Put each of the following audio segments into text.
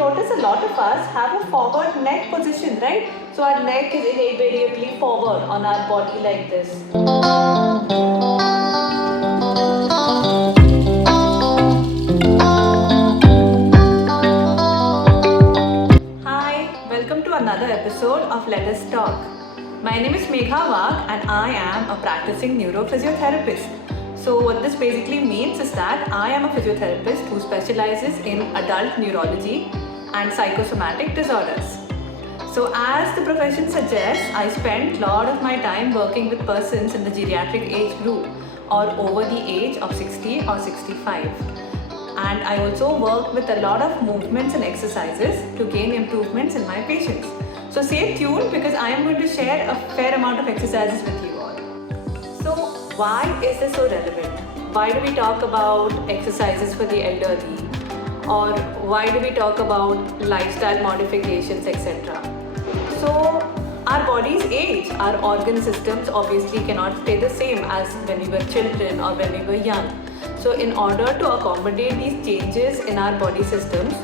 notice a lot of us have a forward neck position, right? So our neck is invariably forward on our body like this. Hi, welcome to another episode of Let Us Talk. My name is Megha Wag and I am a practicing neurophysiotherapist. So what this basically means is that I am a physiotherapist who specializes in adult neurology and psychosomatic disorders. So as the profession suggests, I spend a lot of my time working with persons in the geriatric age group or over the age of 60 or 65. And I also work with a lot of movements and exercises to gain improvements in my patients. So stay tuned because I am going to share a fair amount of exercises with you all. So why is this so relevant? Why do we talk about exercises for the elderly? Or why do we talk about lifestyle modifications, etc.? So our bodies age, our organ systems obviously cannot stay the same as when we were children or when we were young. So in order to accommodate these changes in our body systems,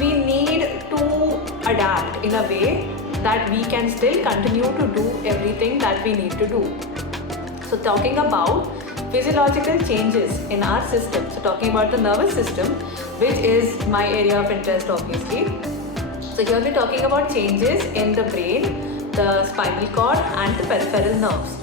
we need to adapt in a way that we can still continue to do everything that we need to do. So talking about physiological changes in our system, so talking about the nervous system, which is my area of interest obviously. So here we're talking about changes in the brain, the spinal cord and the peripheral nerves.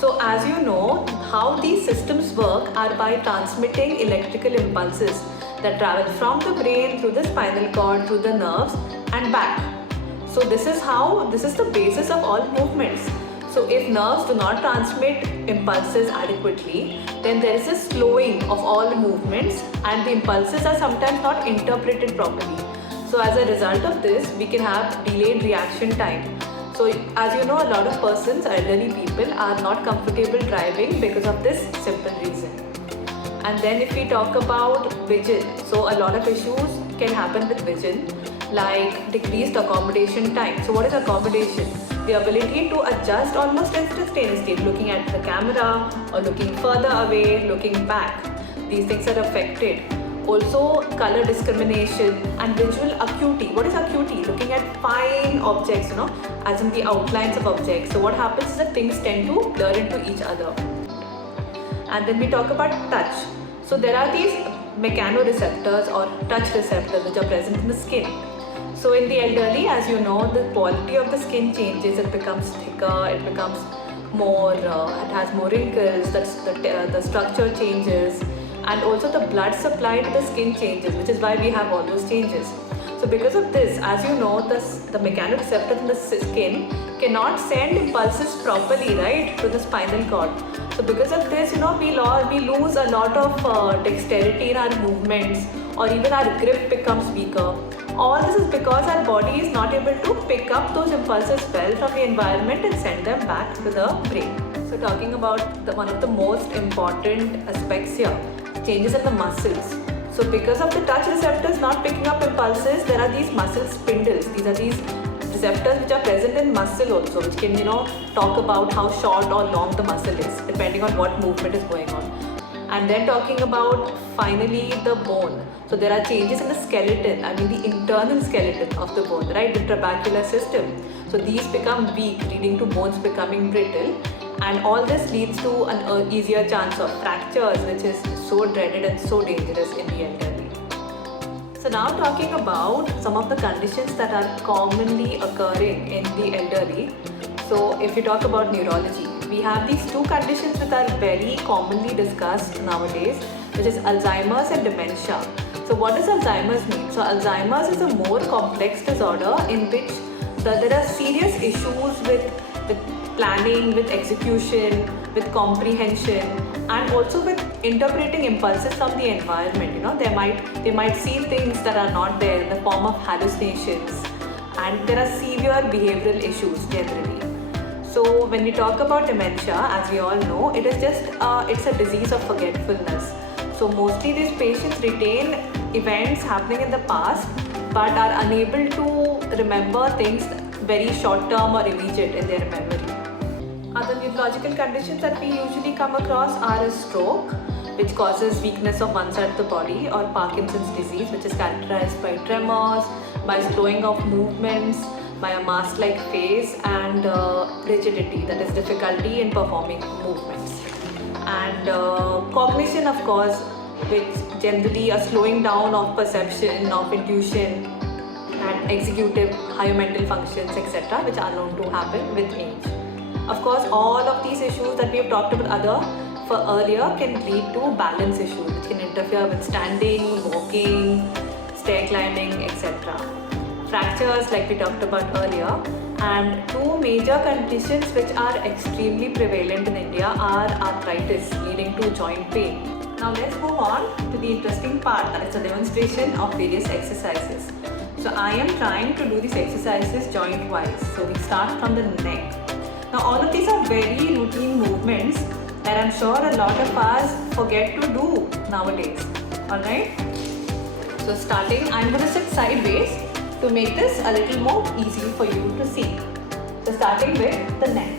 So as you know, how these systems work are by transmitting electrical impulses that travel from the brain through the spinal cord, through the nerves and back. So this is the basis of all movements. So if nerves do not transmit impulses adequately, then there is a slowing of all the movements and the impulses are sometimes not interpreted properly. So as a result of this, we can have delayed reaction time. So as you know, a lot of persons, elderly people, are not comfortable driving because of this simple reason. And then if we talk about vision, so a lot of issues can happen with vision, like decreased accommodation time. So what is accommodation? The ability to adjust almost instantaneously, looking at the camera or looking further away, looking back. These things are affected. Also color discrimination and visual acuity. What is acuity? Looking at fine objects, as in the outlines of objects. So what happens is that things tend to blur into each other. And then we talk about touch. So there are these mechanoreceptors or touch receptors which are present in the skin. So in the elderly, as you know, the quality of the skin changes. It becomes thicker, it becomes more, it has more wrinkles, the structure changes, and also the blood supply to the skin changes, which is why we have all those changes. So because of this, as you know, the mechanoreceptors in the skin cannot send impulses properly, right, to the spinal cord. So because of this, we lose a lot of dexterity in our movements, or even our grip becomes weaker. All this is because our body is not able to pick up those impulses well from the environment and send them back to the brain. So talking about one of the most important aspects here, changes in the muscles. So because of the touch receptors not picking up impulses, there are these muscle spindles. These are these receptors which are present in muscle also, which can talk about how short or long the muscle is depending on what movement is going on. And then talking about finally the bone. So there are changes in the skeleton, the internal skeleton of the bone, right, the trabecular system. So these become weak, leading to bones becoming brittle, and all this leads to an easier chance of fractures, which is so dreaded and so dangerous in the elderly. So now talking about some of the conditions that are commonly occurring in the elderly. So if you talk about neurology, we have these two conditions which are very commonly discussed nowadays, which is Alzheimer's and dementia. So what does Alzheimer's mean? So Alzheimer's is a more complex disorder in which there are serious issues with planning, with execution, with comprehension, and also with interpreting impulses from the environment. They might see things that are not there in the form of hallucinations, and there are severe behavioral issues generally. So when we talk about dementia, as we all know, it is it's a disease of forgetfulness. So mostly these patients retain events happening in the past but are unable to remember things very short term or immediate in their memory. Other neurological conditions that we usually come across are a stroke, which causes weakness of one side of the body, or Parkinson's disease, which is characterized by tremors, by slowing of movements, by a mask-like face, and rigidity, that is difficulty in performing movements. And cognition, of course, which generally a slowing down of perception, of intuition, and executive higher mental functions, etc., which are known to happen with age. Of course, all of these issues that we have talked about earlier can lead to balance issues, which can interfere with standing, walking, stair climbing, etc. Fractures, like we talked about earlier, and two major conditions which are extremely prevalent in India are arthritis, leading to joint pain. Now let's move on to the interesting part, that is the demonstration of various exercises. So I am trying to do these exercises joint wise. So we start from the neck. Now all of these are very routine movements that I'm sure a lot of us forget to do nowadays. Alright? So starting, I'm going to sit sideways to make this a little more easy for you to see. So starting with the neck.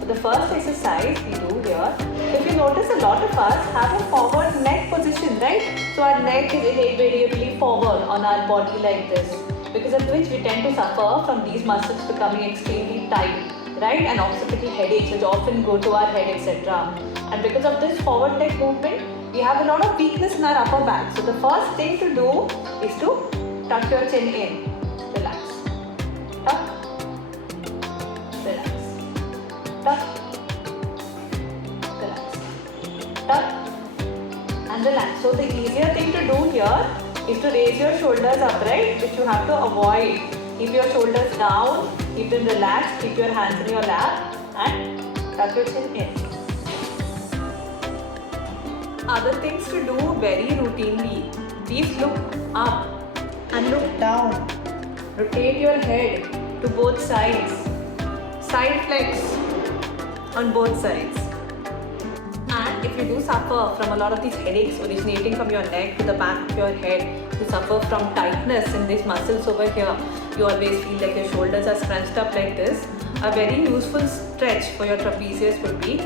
So the first exercise we do here, if you notice, a lot of us have a forward neck position, right? So our neck is invariably forward on our body like this, because of which we tend to suffer from these muscles becoming extremely tight, right? And occipital headaches, which often go to our head, etc. And because of this forward neck movement, we have a lot of weakness in our upper back. So the first thing to do is to tuck your chin in. Relax. Tuck. Relax. Tuck. Relax. Tuck. And relax. So the easier thing to do here is to raise your shoulders upright, which you have to avoid. Keep your shoulders down, keep them relaxed, keep your hands in your lap, and tuck your chin in. Other things to do very routinely. Please look up and look down. Rotate your head to both sides. Side flex on both sides. And if you do suffer from a lot of these headaches originating from your neck to the back of your head, you suffer from tightness in these muscles over here, you always feel like your shoulders are scrunched up like this, a very useful stretch for your trapezius would be,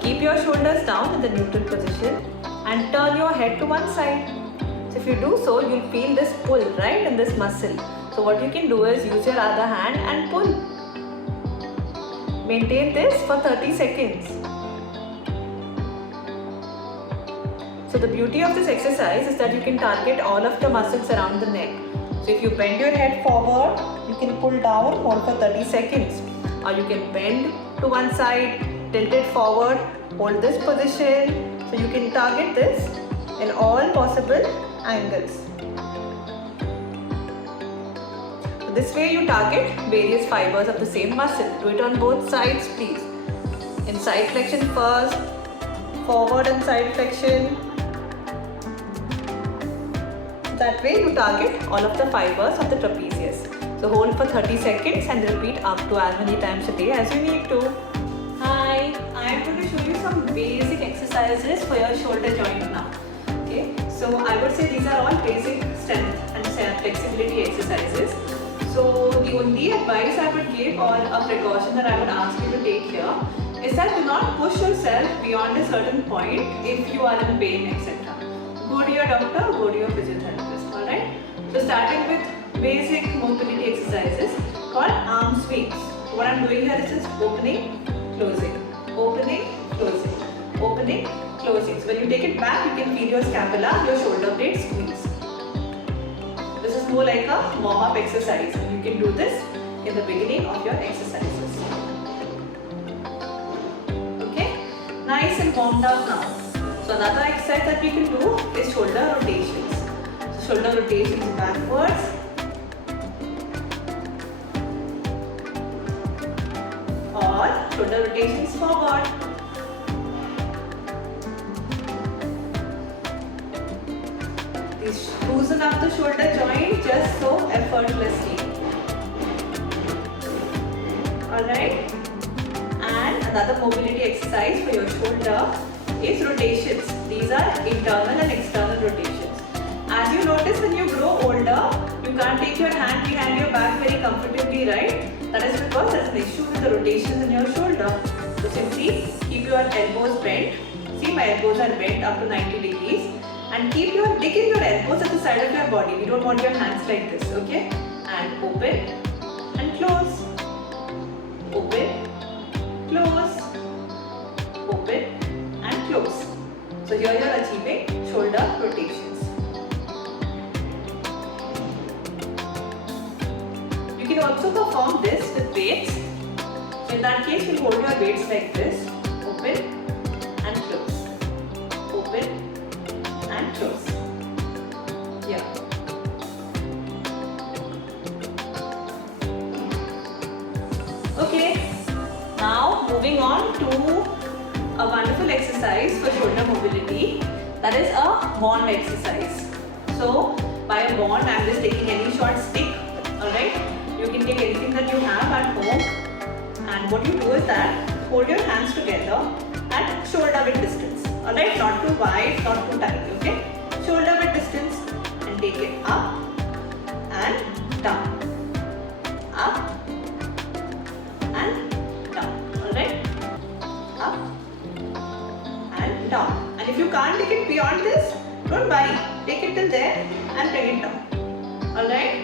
keep your shoulders down in the neutral position and turn your head to one side. So if you do so, you'll feel this pull, right, in this muscle. So what you can do is use your other hand and pull. Maintain this for 30 seconds. So the beauty of this exercise is that you can target all of the muscles around the neck. So if you bend your head forward, you can pull down more for 30 seconds. Or you can bend to one side, tilt it forward, hold this position. So you can target this in all possible angles. So this way you target various fibers of the same muscle. Do it on both sides, please. In side flexion first, forward and side flexion. That way you target all of the fibers of the trapezius. So hold for 30 seconds and repeat up to as many times a day as you need to. Hi, I am going to show you some basic exercises for your shoulder joint now. Okay, so I would say these are all basic strength and flexibility exercises. So the only advice I would give, or a precaution that I would ask you to take here, is that do not push yourself beyond a certain point if you are in pain, etc. Go to your doctor, go to your physiotherapist, alright? So starting with basic mobility exercises called arm swings. So what I am doing here is just opening, closing, opening, closing, opening, closing. So when you take it back, you can feel your scapula, your shoulder blade squeeze. This is more like a warm-up exercise. You can do this in the beginning of your exercises. Okay? Nice and warmed up now. So another exercise that we can do is shoulder rotations. So shoulder rotations backwards, or shoulder rotations forward. These loosen up the shoulder joint just so effortlessly. Alright? And another mobility exercise for your shoulder is rotations. These are internal and external rotations. As you notice, when you grow older, you can't take your hand behind your back very comfortably, right? That is because there's an issue with the rotations in your shoulder. So simply keep your elbows bent, See, my elbows are bent up to 90 degrees. And dig in your elbows at the side of your body. We don't want your hands like this, okay? And open and close. Open, close. Open and close. So here you are achieving shoulder rotations. You can also perform this with weights. So in that case, you hold your weights like this. Open and close. Open and close. Yeah. Okay. Now moving on to a wonderful exercise for shoulder mobility. That is a bond exercise. So by a bond, I am just taking any short stick. Alright. You can take anything that you have at home. And what you do is that hold your hands together at shoulder width distance. Alright, not too wide, not too tight, okay? Shoulder width distance and take it up and down. Up and down. Alright? Up and down. And if you can't take it beyond this, don't worry. Take it till there and bring it down. Alright?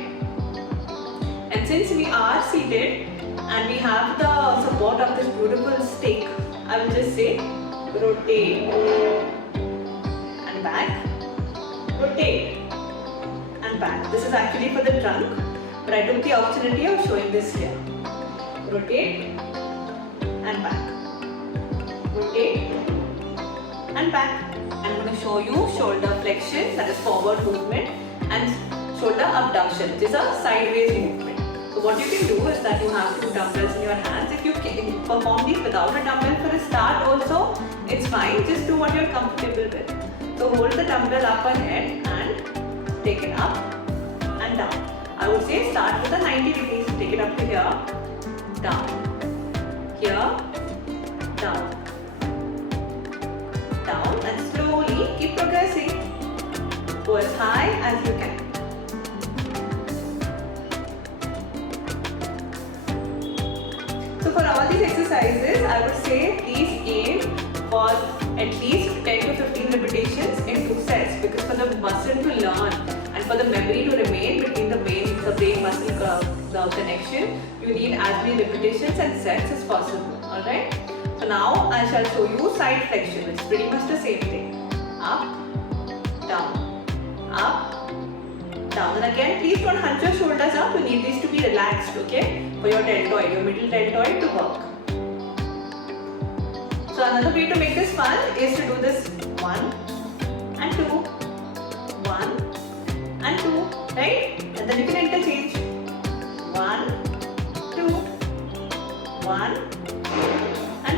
And since we are seated and we have the support of this beautiful stick, I will just say rotate and back, rotate and back. This is actually for the trunk, but I took the opportunity of showing this here. Rotate and back, rotate and back. I'm going to show you shoulder flexion, that is forward movement, and shoulder abduction, which is a sideways movement. So what you can do is that you have two dumbbells in your hands. If you can perform these without a dumbbell for a start also, it's fine. Just do what you're comfortable with. So hold the dumbbell up ahead and take it up and down. I would say start with a 90 degrees. Take it up to here, down, here, down, down, and slowly keep progressing. Go as high as you can. For all these exercises, I would say please aim for at least 10 to 15 repetitions in 2 sets, because for the muscle to learn and for the memory to remain between the brain muscle the connection, you need as many repetitions and sets as possible. Alright? So now I shall show you side flexion, which is pretty much the same thing. Up, down, up, down. And again, please don't hunch your shoulders up. You need these to be relaxed, okay? For your deltoid, your middle deltoid to work. So another way to make this fun is to do this 1 and 2, 1 and 2, right? And then you can interchange 1, 2, 1 and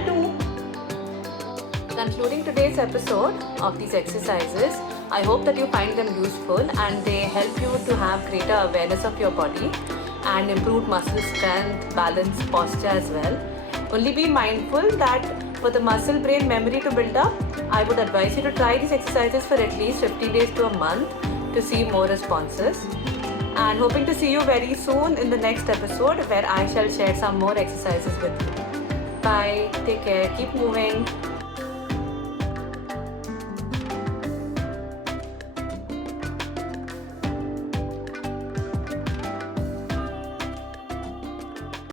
2. Concluding today's episode of these exercises, I hope that you find them useful and they help you to have greater awareness of your body and improved muscle strength, balance, posture as well. Only be mindful that for the muscle brain memory to build up, I would advise you to try these exercises for at least 50 days to a month to see more responses. And hoping to see you very soon in the next episode where I shall share some more exercises with you. Bye, take care, keep moving.